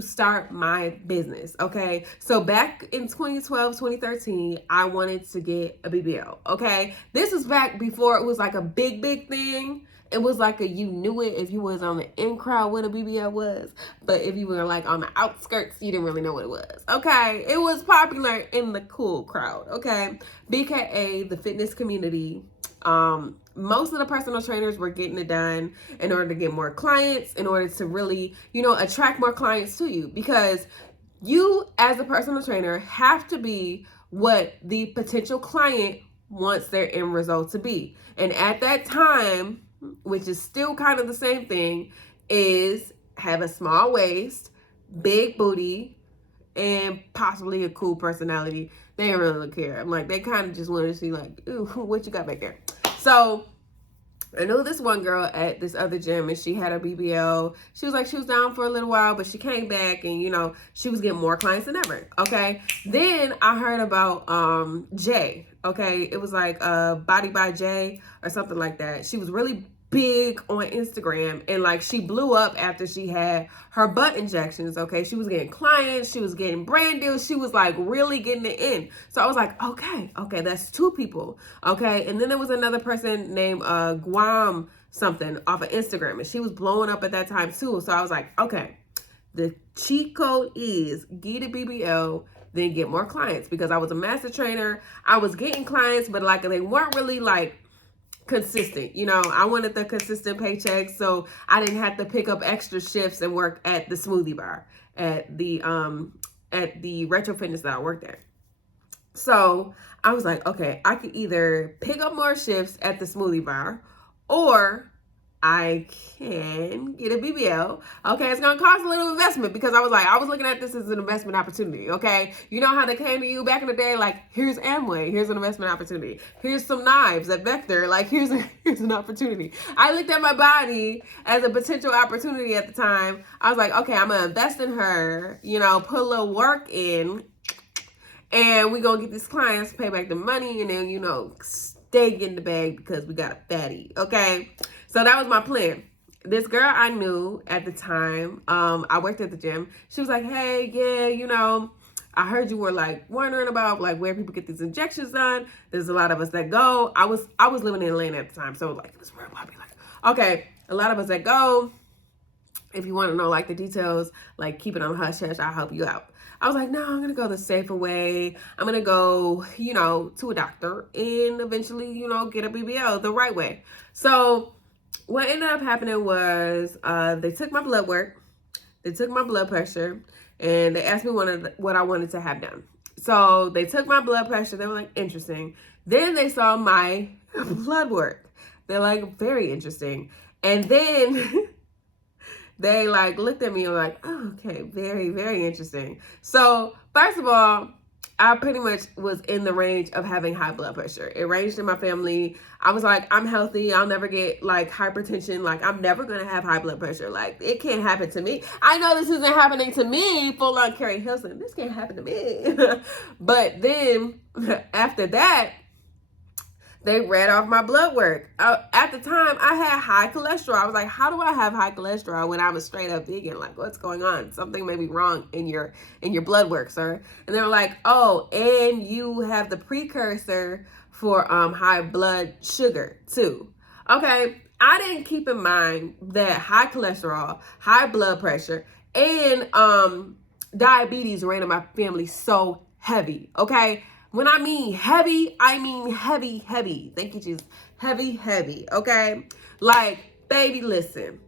to start my business. Okay, so back in 2012, 2013, I wanted to get a BBL. Okay, this was back before it was like a big thing. It was like a, you knew it if you was on the in crowd what a BBL was, but if you were like on the outskirts, you didn't really know what it was. Okay, it was popular in the cool crowd. Okay, BKA, the fitness community. Most of the personal trainers were getting it done in order to get more clients, in order to really, attract more clients to you, because you as a personal trainer have to be what the potential client wants their end result to be. And at that time, which is still kind of the same thing, is have a small waist, big booty, and possibly a cool personality. They don't really care. I'm like, they kind of just want to see like, ooh, what you got back there? So I know this one girl at this other gym, and she had a BBL. She was like, she was down for a little while, but she came back, and she was getting more clients than ever. Okay. Then I heard about Jay. Okay. It was like Body by Jay or something like that. She was really big on Instagram, and like she blew up after she had her butt injections. Okay, she was getting clients, she was getting brand deals, she was like really getting it in. So I was like, okay, that's two people. Okay, and then there was another person named Guam something off of Instagram, and she was blowing up at that time too. So I was like, okay, the cheat code is get a BBL, then get more clients, because I was a master trainer. I was getting clients, but like they weren't really like consistent. I wanted the consistent paychecks, so I didn't have to pick up extra shifts and work at the smoothie bar at the retro fitness that I worked at. So I was like, okay, I could either pick up more shifts at the smoothie bar, or I can get a BBL. Okay, it's gonna cost a little investment, because I was looking at this as an investment opportunity. Okay, you know how they came to you back in the day, like, here's Amway, here's an investment opportunity. Here's some knives at Vector, like here's an opportunity. I looked at my body as a potential opportunity at the time. I was like, okay, I'm gonna invest in her, put a little work in, and we gonna get these clients, pay back the money, and then stay in the bag because we got a fatty. Okay. So that was my plan. This girl I knew at the time, I worked at the gym. She was like, hey, yeah, I heard you were like wondering about like where people get these injections done. There's a lot of us that go. I was living in Atlanta at the time, so like it was real popular. Like, okay, a lot of us that go. If you want to know like the details, like keep it on hush hush, I'll help you out. I was like, no, I'm gonna go the safer way. I'm gonna go, to a doctor and eventually, get a BBL the right way. So what ended up happening was they took my blood work, they took my blood pressure, and they asked me what I wanted to have done. So they took my blood pressure. They were like, interesting. Then they saw my blood work. They're like, very interesting. And then they like looked at me and were like, oh, okay, very, very interesting. So first of all, I pretty much was in the range of having high blood pressure. It ranged in my family. I was like, I'm healthy. I'll never get like hypertension. Like I'm never going to have high blood pressure. Like it can't happen to me. I know this isn't happening to me, full on Carrie Hilson. This can't happen to me. But then after that, they read off my blood work. At the time, I had high cholesterol. I was like, how do I have high cholesterol when I'm a straight up vegan? Like, what's going on? Something may be wrong in your blood work, sir. And they were like, oh, and you have the precursor for high blood sugar too. Okay, I didn't keep in mind that high cholesterol, high blood pressure, and diabetes ran in my family so heavy. Okay. When I mean heavy, I mean heavy, heavy. Thank you, Jesus. Heavy, heavy. Okay? Like, baby, listen.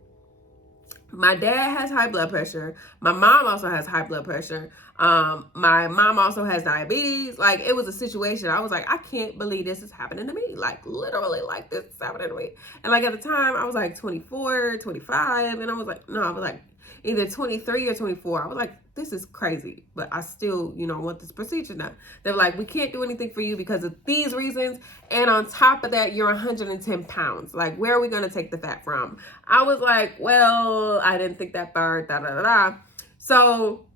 My dad has high blood pressure. My mom also has high blood pressure. My mom also has diabetes. Like, it was a situation. I was like, I can't believe this is happening to me. Like, literally, like, this is happening to me. And, like, at the time, I was, like, 24, 25. And I was like, either 23 or 24. I was like, this is crazy, but I still, want this procedure done. They're like, we can't do anything for you because of these reasons. And on top of that, you're 110 pounds. Like, where are we going to take the fat from? I was like, well, I didn't think that far, da, da, da, da. So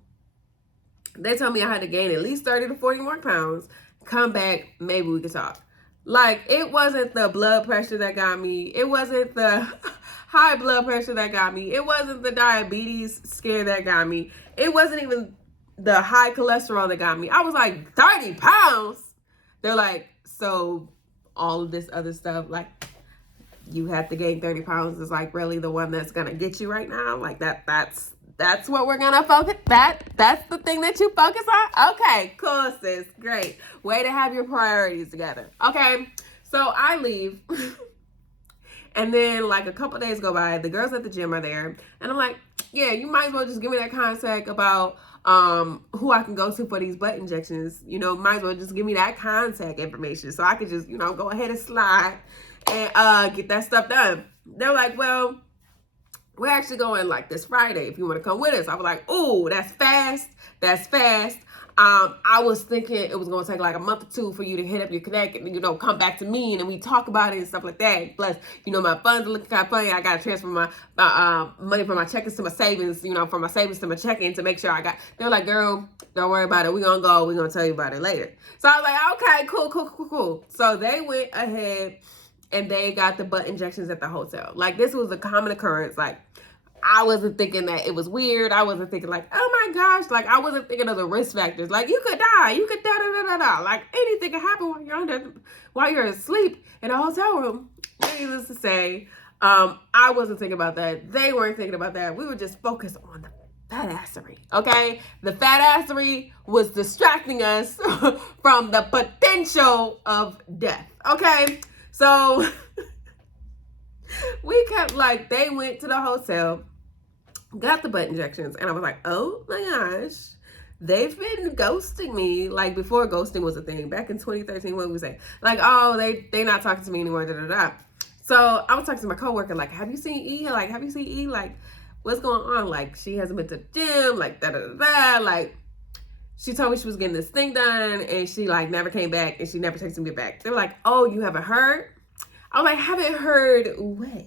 they told me I had to gain at least 30 to 40 more pounds, come back, maybe we could talk. Like, it wasn't the blood pressure that got me. It wasn't the high blood pressure that got me. It wasn't the diabetes scare that got me. It wasn't even the high cholesterol that got me. I was like 30 pounds. They're like, so all of this other stuff, like you have to gain 30 pounds is like really the one that's gonna get you right now. Like that's what we're gonna focus. That's the thing that you focus on. Okay, cool, sis. Great. Way to have your priorities together. Okay, so I leave. And then like a couple days go by, the girls at the gym are there, and I'm like, yeah, you might as well just give me that contact about who I can go to for these butt injections. You know, might as well just give me that contact information so I could just, you know, go ahead and slide and get that stuff done. They're like, well, we're actually going like this Friday if you want to come with us. I was like, oh, that's fast. That's fast. I was thinking it was going to take like a month or two for you to hit up your connect and, you know, come back to me and then we talk about it and stuff like that. Plus, you know, my funds are looking kind of funny. I got to transfer my money from my checkings to my savings, you know, from my savings to my checking to make sure I got. They're like, girl, don't worry about it. We're going to go. We're going to tell you about it later. So I was like, okay, cool. So they went ahead and they got the butt injections at the hotel. Like, this was a common occurrence. Like, I wasn't thinking that it was weird. I wasn't thinking like, oh my gosh. Like, I wasn't thinking of the risk factors. Like, you could die. You could da-da-da-da-da. Like, anything could happen while you're asleep in a hotel room. Needless to say, I wasn't thinking about that. They weren't thinking about that. We were just focused on the fatassery, okay? The fatassery was distracting us from the potential of death, okay? So we kept like, they went to the hotel, got the butt injections, and I was like, oh my gosh, they've been ghosting me. Like, before ghosting was a thing, back in 2013, what we say? Like, oh, they not talking to me anymore, da-da-da. So I was talking to my coworker, like, have you seen E? Like, have you seen E? Like, what's going on? Like, she hasn't been to the gym, like, da-da-da-da. Like, she told me she was getting this thing done, and she, like, never came back, and she never texted me back. They're like, oh, you haven't heard? I was like, haven't heard what?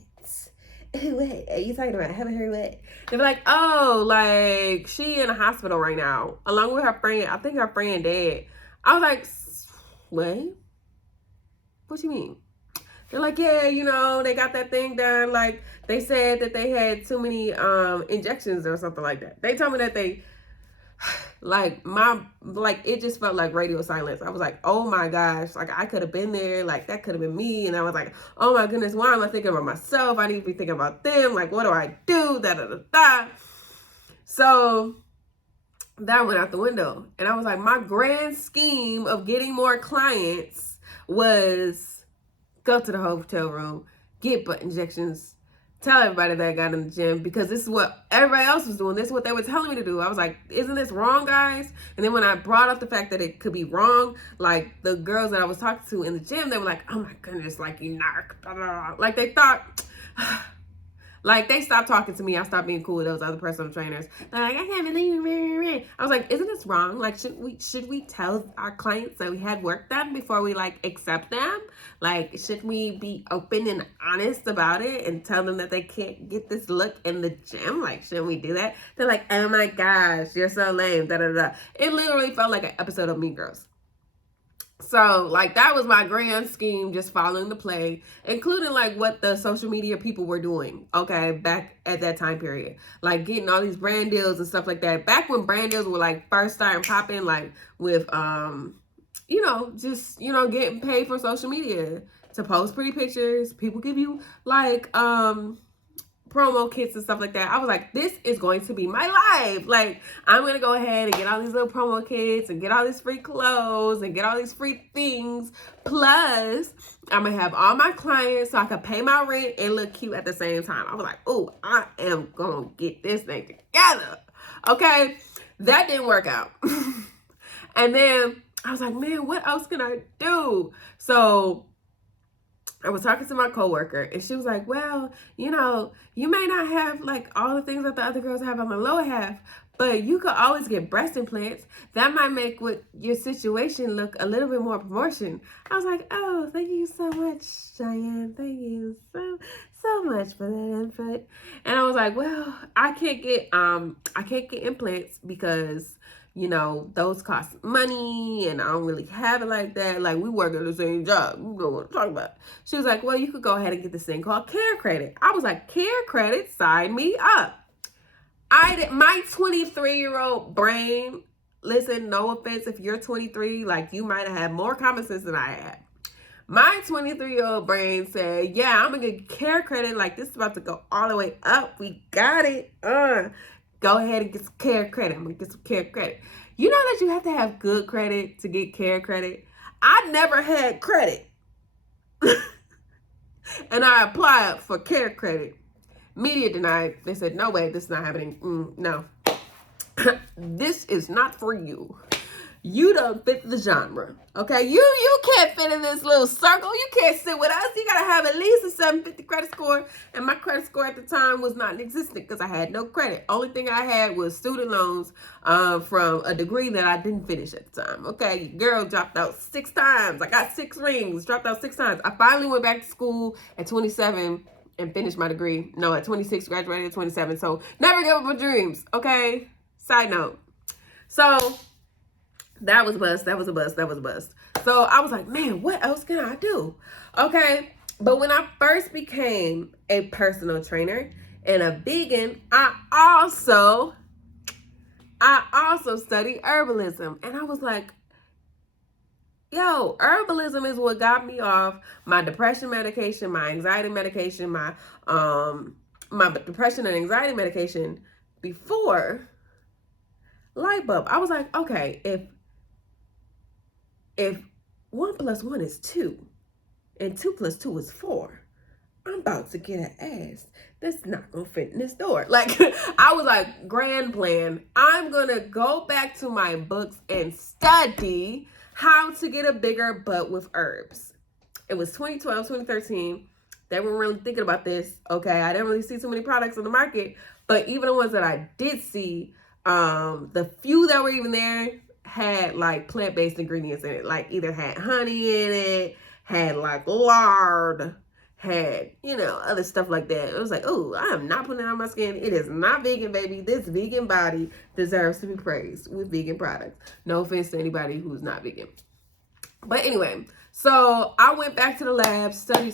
What are you talking about? I haven't heard what? They're like, oh, like, she in the hospital right now, along with her friend. I think her friend dead. I was like, what? What you mean? They're like, yeah, you know, they got that thing done. Like, they said that they had too many injections or something like that. They told me that they, like, it just felt like radio silence. I was like, oh my gosh, like, I could have been there. Like, that could have been me. And I was like, oh my goodness, why am I thinking about myself? I need to be thinking about them. Like, what do I do? Da-da-da-da. So that went out the window. And I was like, my grand scheme of getting more clients was go to the hotel room, get butt injections, tell everybody that I got in the gym, because this is what everybody else was doing. This is what they were telling me to do. I was like, isn't this wrong, guys? And then when I brought up the fact that it could be wrong, like, the girls that I was talking to in the gym, they were like, oh my goodness, like, you narc. Like, they thought, like, they stopped talking to me. I stopped being cool with those other personal trainers. They're like, I can't believe you. I was like, isn't this wrong? Like, should we tell our clients that we had work done before we, like, accept them? Like, should we be open and honest about it and tell them that they can't get this look in the gym? Like, shouldn't we do that? They're like, oh my gosh, you're so lame, da-da-da. It literally felt like an episode of Mean Girls. So, like, that was my grand scheme, just following the play, including, like, what the social media people were doing, okay, back at that time period. Like, getting all these brand deals and stuff like that. Back when brand deals were, like, first starting popping, like, with, you know, just, you know, getting paid for social media to post pretty pictures. People give you, like, promo kits and stuff like that. I was like, this is going to be my life. Like, I'm going to go ahead and get all these little promo kits and get all these free clothes and get all these free things. Plus, I'm going to have all my clients so I can pay my rent and look cute at the same time. I was like, oh, I am going to get this thing together. Okay. That didn't work out. And then I was like, man, what else can I do? So I was talking to my coworker, and she was like, well, you know, you may not have, like, all the things that the other girls have on the lower half, but you could always get breast implants. That might make your situation look a little bit more promotion. I was like, oh, thank you so much, Cheyenne. Thank you so much for that input. And I was like, well, I can't get implants because you know, those cost money and I don't really have it like that. Like, we work at the same job. You know what I'm talking about. She was like, well, you could go ahead and get this thing called Care Credit. I was like, Care Credit, sign me up. My 23-year-old brain, listen, no offense if you're 23, like, you might have had more common sense than I had. My 23-year-old brain said, yeah, I'm going to get Care Credit. Like, this is about to go all the way up. We got it. Go ahead and get some Care Credit. I'm going to get some Care Credit. You know that you have to have good credit to get Care Credit? I never had credit. And I applied for Care Credit. Media denied. They said, no way, this is not happening. No. This is not for you. You don't fit the genre, okay? You can't fit in this little circle. You can't sit with us. You gotta have at least a 750 credit score. And my credit score at the time was not existent because I had no credit. Only thing I had was student loans from a degree that I didn't finish at the time, okay? Girl dropped out 6 times. I got 6 rings, dropped out 6 times. I finally went back to school at 27 and finished my degree. No, at 26, graduated at 27. So never give up my dreams, okay? Side note. So that was a bust. That was a bust. That was a bust. So I was like, man, what else can I do? Okay. But when I first became a personal trainer and a vegan, I also studied herbalism. And I was like, yo, herbalism is what got me off my depression medication, my anxiety medication, my depression and anxiety medication before light bulb. I was like, okay, if 1 + 1 is 2 and 2 + 2 is 4, I'm about to get an ass that's not gonna fit in this door. Like, I was like, grand plan. I'm gonna go back to my books and study how to get a bigger butt with herbs. It was 2012, 2013. They weren't really thinking about this. Okay, I didn't really see too many products on the market, but even the ones that I did see, the few that were even there had like plant-based ingredients in it, like either had honey in it, had like lard, had, you know, other stuff like that. It was like, oh, I am not putting it on my skin. It is not vegan, baby. This vegan body deserves to be praised with vegan products. No offense to anybody who's not vegan. But anyway, so I went back to the lab, study,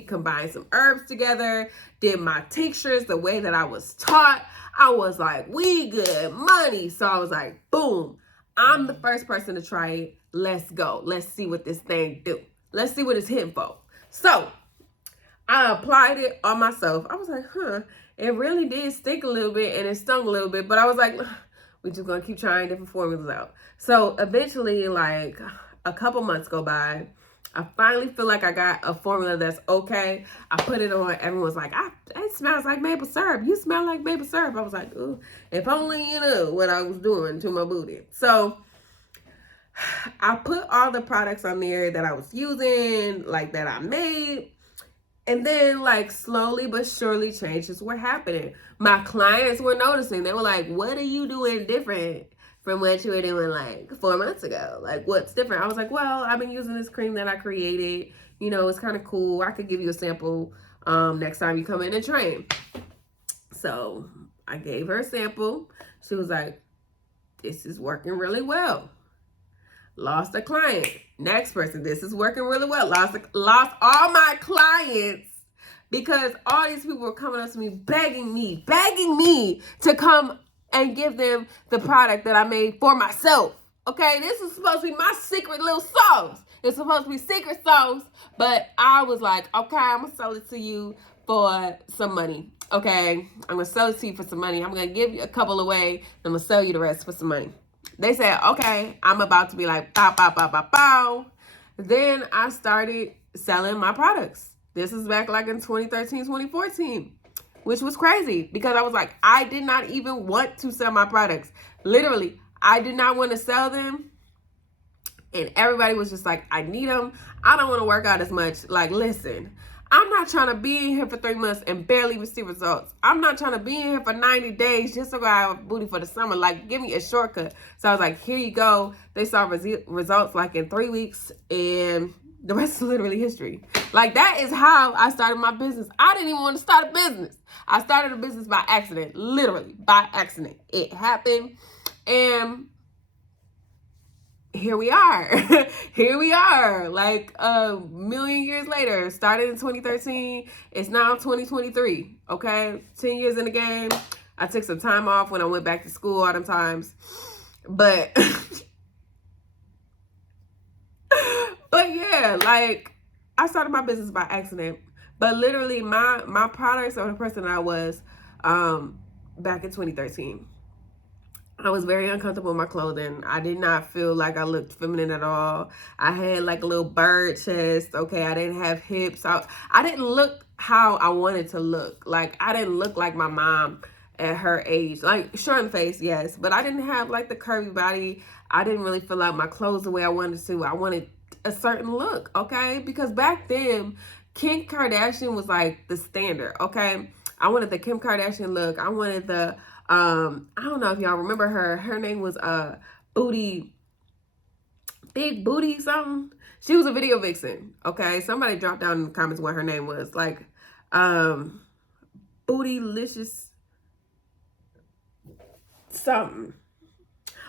combined some herbs together, did my tinctures the way that I was taught. I was like, we good money. So I was like, boom, I'm the first person to try it. Let's go. Let's see what this thing do. Let's see what it's hitting for. So I applied it on myself. I was like, it really did stick a little bit and it stung a little bit. But I was like, we're just going to keep trying different formulas out. So eventually, like a couple months go by. I finally feel like I got a formula that's okay. I put it on. Everyone's like, it smells like maple syrup. You smell like maple syrup. I was like, ooh, if only you knew what I was doing to my booty. So I put all the products on there that I was using, like that I made. And then like slowly but surely changes were happening. My clients were noticing. They were like, what are you doing different from what you were doing like 4 months ago? Like, what's different? I was like, well, I've been using this cream that I created. You know, it's kind of cool. I could give you a sample next time you come in and train. So I gave her a sample. She was like, this is working really well. Lost a client. Next person, this is working really well. Lost all my clients because all these people were coming up to me, begging me to come and give them the product that I made for myself. Okay, this is supposed to be my secret little sauce. It's supposed to be secret sauce, but I was like, okay, I'm gonna sell it to you for some money. Okay, I'm gonna sell it to you for some money. I'm gonna give you a couple away. I'm gonna sell you the rest for some money. They said, okay, I'm about to be like, bow, bow, bow, bow, bow. Then I started selling my products. This is back like in 2013, 2014, which was crazy because I was like, I did not even want to sell my products. Literally, I did not want to sell them. And everybody was just like, I need them. I don't want to work out as much. Like, listen, I'm not trying to be in here for 3 months and barely receive results. I'm not trying to be in here for 90 days just so I have a booty for the summer. Like, give me a shortcut. So I was like, here you go. They saw results like in 3 weeks and the rest is literally history. Like, that is how I started my business. I didn't even want to start a business. I started a business by accident, literally by accident. It happened. And here we are. Here we are, like a million years later. Started in 2013. It's now 2023. Okay, 10 years in the game. I took some time off when I went back to school all them times, but but yeah, like I started my business by accident. But literally, my products are the person that I was back in 2013. I was very uncomfortable in my clothing. I did not feel like I looked feminine at all. I had like a little bird chest. Okay, I didn't have hips. I didn't look how I wanted to look. Like I didn't look like my mom at her age. Like short in the face, yes, but I didn't have like the curvy body. I didn't really feel like my clothes the way I wanted to. I wanted a certain look, okay? Because back then, Kim Kardashian was like the standard, okay? I wanted the Kim Kardashian look. I wanted the I don't know if y'all remember her. Her name was Booty, Big Booty something. She was a video vixen. Okay, somebody dropped down in the comments what her name was. Like, Bootylicious something.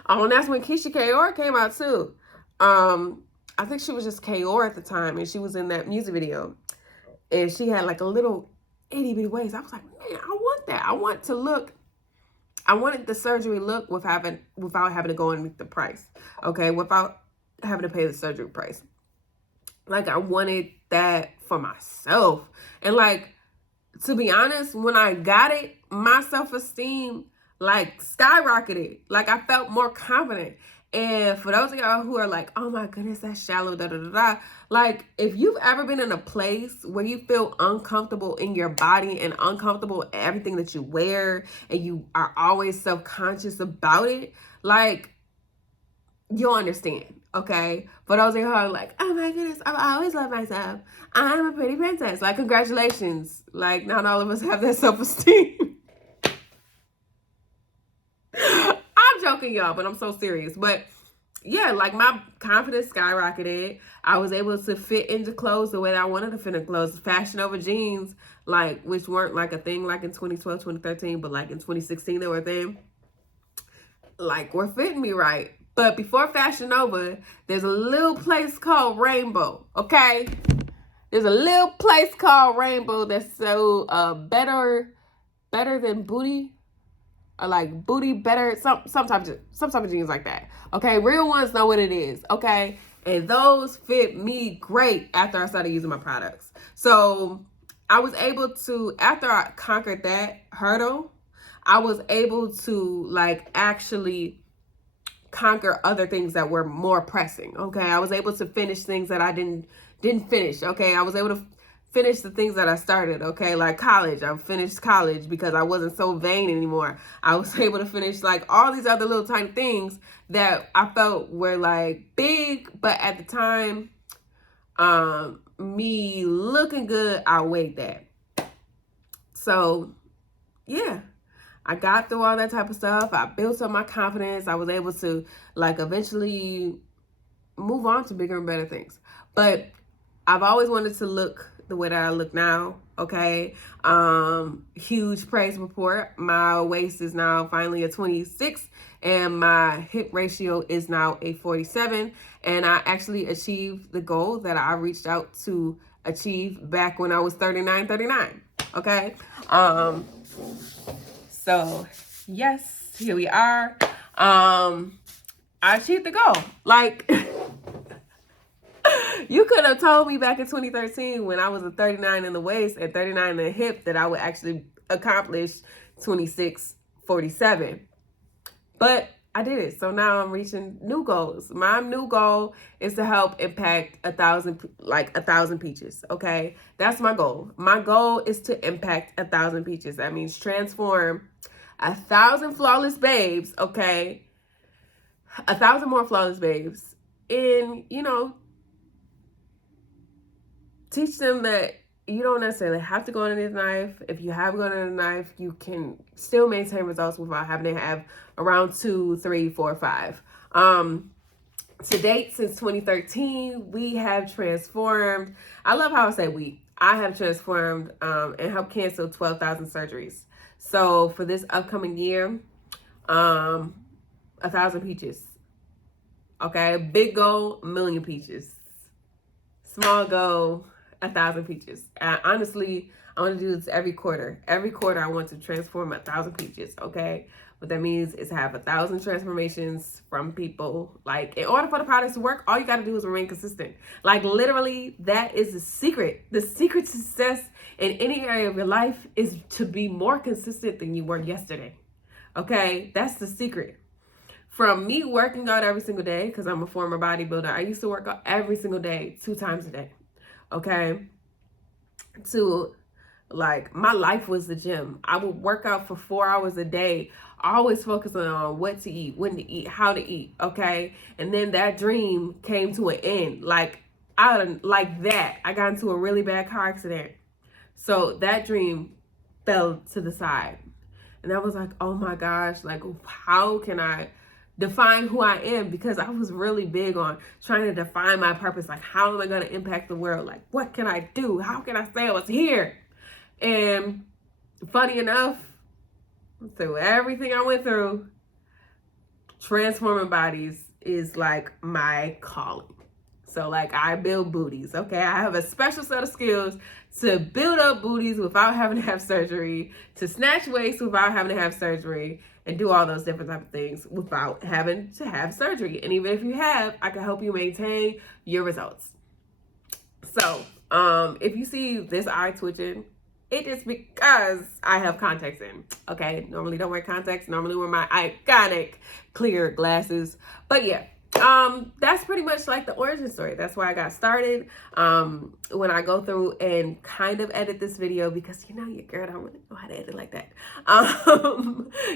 Oh, and that's when Keisha Kaur came out too. I think she was just Kaur at the time, and she was in that music video, and she had like a little itty bitty waist. I was like, man, I want that. I wanted the surgery look without having to go and the price. Okay, without having to pay the surgery price. Like I wanted that for myself. And like, to be honest, when I got it, my self-esteem like skyrocketed. Like I felt more confident. And for those of y'all who are like, oh my goodness, that's shallow, da da da da. Like, if you've ever been in a place where you feel uncomfortable in your body and uncomfortable in everything that you wear, and you are always self-conscious about it, like, you'll understand, okay? For those of you who are like, oh my goodness, I always love myself. I'm a pretty princess. Like, congratulations. Like, not all of us have that self-esteem. I'm joking, y'all, but I'm so serious. But yeah, like my confidence skyrocketed. I was able to fit into clothes the way that I wanted to fit in clothes. Fashion over jeans, like, which weren't like a thing like in 2012, 2013, but like in 2016 they were a thing. Like, were fitting me right. But before Fashion Nova, there's a little place called Rainbow, okay? There's a little place called Rainbow that's so better than Booty. Or like Booty better, some type of jeans like that. Okay, real ones know what it is. Okay, and those fit me great after I started using my products. So I was able to, after I conquered that hurdle, I was able to like actually conquer other things that were more pressing. Okay, I was able to finish things that I didn't finish. Okay, I was able to finish the things that I started. Okay, like college. I finished college because I wasn't so vain anymore. I was able to finish like all these other little tiny things that I felt were like big, but at the time, me looking good outweighed that. So yeah, I got through all that type of stuff. I built up my confidence. I was able to like eventually move on to bigger and better things. But I've always wanted to look the way that I look now, okay? Huge praise report. My waist is now finally a 26 and my hip ratio is now a 47. And I actually achieved the goal that I reached out to achieve back when I was 39, okay? So yes, here we are. I achieved the goal. Like, you could have told me back in 2013 when I was a 39 in the waist and 39 in the hip that I would actually accomplish 26, 47. But I did it. So now I'm reaching new goals. My new goal is to help impact 1,000 peaches. Okay. That's my goal. My goal is to impact 1,000 peaches. That means transform 1,000 flawless babes. Okay. 1,000 more flawless babes. And, you know, teach them that you don't necessarily have to go under the knife. If you have gone under the knife, you can still maintain results without having to have around 2, 3, 4, 5. To date, since 2013, we have transformed. I love how I say we. I have transformed and helped cancel 12,000 surgeries. So for this upcoming year, 1,000 peaches. Okay, big goal, 1,000,000 peaches. Small goal, 1,000 peaches. Honestly, I want to do this every quarter. Every quarter, I want to transform 1,000 peaches. Okay, what that means is have 1,000 transformations from people. Like, in order for the products to work, all you got to do is remain consistent. Like, literally, that is the secret. The secret to success in any area of your life is to be more consistent than you were yesterday. Okay, that's the secret. From me working out every single day, because I'm a former bodybuilder, I used to work out every single day, 2 times a day. Okay, to like, my life was the gym. I would work out for 4 hours a day, always focusing on what to eat, when to eat, how to eat. Okay, and then that dream came to an end. Like, like that, I got into a really bad car accident, so that dream fell to the side. And I was like, oh my gosh, like, how can I define who I am? Because I was really big on trying to define my purpose. Like, how am I going to impact the world? Like, what can I do? How can I say I was here? And funny enough, through everything I went through, transforming bodies is like my calling. So, like, I build booties, okay? I have a special set of skills to build up booties without having to have surgery, to snatch weights without having to have surgery, and do all those different type of things without having to have surgery. And even if you have, I can help you maintain your results. So, if you see this eye twitching, it is because I have contacts in, okay? Normally don't wear contacts, normally wear my iconic clear glasses. But yeah, that's pretty much like the origin story. That's why I got started. When I go through and kind of edit this video, because you know your girl don't really know how to edit like that,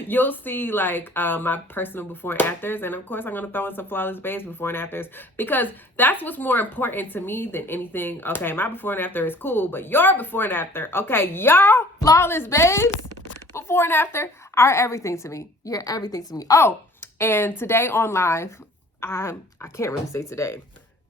you'll see like my personal before and afters, and of course I'm gonna throw in some flawless babes before and afters, because that's what's more important to me than anything. Okay, my before and after is cool, but your before and after, okay, y'all flawless babes before and after are everything to me. You're everything to me. Oh, and today on live, I can't really say today,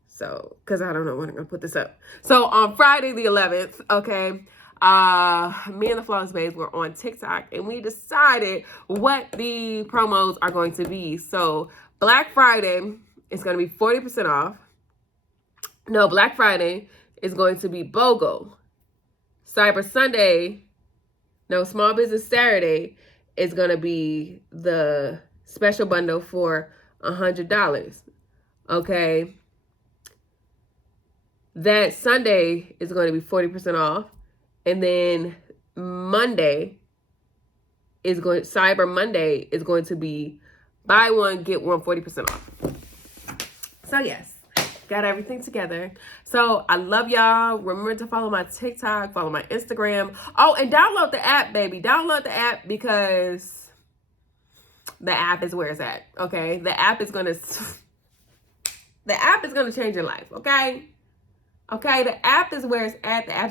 so, because I don't know when I'm gonna put this up. So on Friday the 11th, okay, me and the Flawless Babes were on TikTok, and we decided what the promos are going to be. So Black Friday is going to be 40% off. No, Black Friday is going to be BOGO. Cyber Sunday, no, Small Business Saturday is going to be the special bundle for $100. Okay, that Sunday is going to be 40% off, and then Monday is going, Cyber Monday is going to be buy one get one 40% off. So yes, got everything together. So I love y'all. Remember to follow my TikTok, follow my Instagram. Oh, and download the app, baby. Download the app, because the app is where it's at, okay? The app is gonna change your life, okay? Okay, the app is where it's at. The app